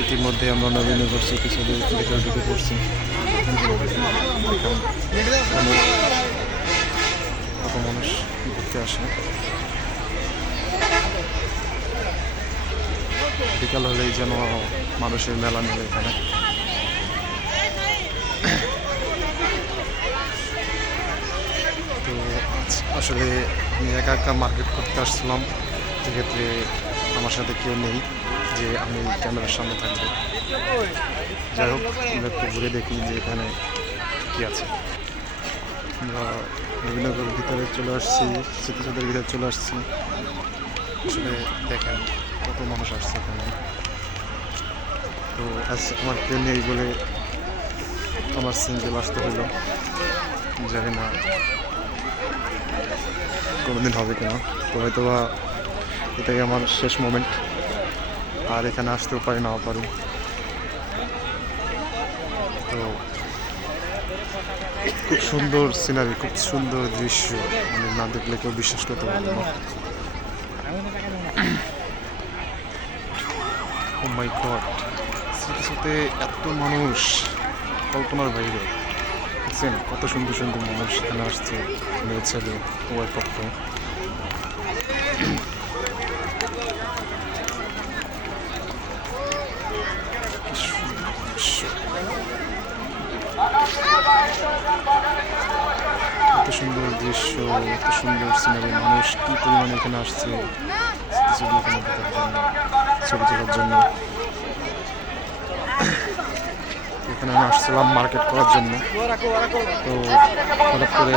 ইতিমধ্যে আমরা নবীনগর চিকিৎসাদের ভিতরে ঢুকে পড়ছি। কত মানুষ ঘুরতে আসে। বিকাল হলেই যেন মানুষের মেলা মেলে এখানে। তো আসলে আমি একা একা মার্কেট করতে আসছিলাম, সেক্ষেত্রে আমার সাথে কেউ নেই যে আমি ক্যামেরার সামনে থাকবো। যাই হোক, আমরা একটু ঘুরে দেখি যে এখানে কি আছে। আমরা নবীনগর ভিতরে চলে আসছি, চিকিৎসাদের ভিতরে চলে আসছি। আসলে দেখেন কত মানুষ আসছে এখানে। তো আজ আমার ট্রেন নেই বলে আমার সিঙ্গেল আসতে হলো। জানি না কোনোদিন হবে কিনা, তো হয়তো বা এটাই আমার শেষ মোমেন্ট। আর এখানে আসতেও পারি, নাও পারি। তো খুব সুন্দর সিনারি, খুব সুন্দর দৃশ্য, মানে না দেখলে কেউ বিশ্বাস করতে পারবে না। ও মাই গড, চিকিৎসাতে এত মানুষ কল্পনার বাইরে। দেখছেন কত সুন্দর সুন্দর মানুষ এখানে আসছে, মেয়ে ছেলে উভয় পক্ষ। এত সুন্দর দৃশ্য, এত সুন্দর সিনারি, মানুষ কি পরিমাণে এখানে আসছে ছবি এখানে দেখার জন্য, ছবি তোলার জন্য। এখানে আমি আসছিলাম মার্কেট করার জন্য। তো হঠাৎ করে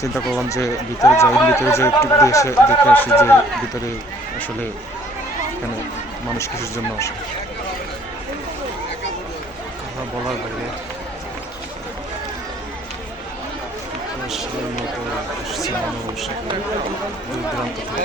চিন্তা করলাম যে ভিতরে যাই, ভিতরে যাই একটু দেখে আসি যে ভিতরে আসলে এখানে মানুষ কিসের জন্য আসে। কথা বলার বাইরে মতো আসছে মানুষ দূর দূরান্ত থেকে।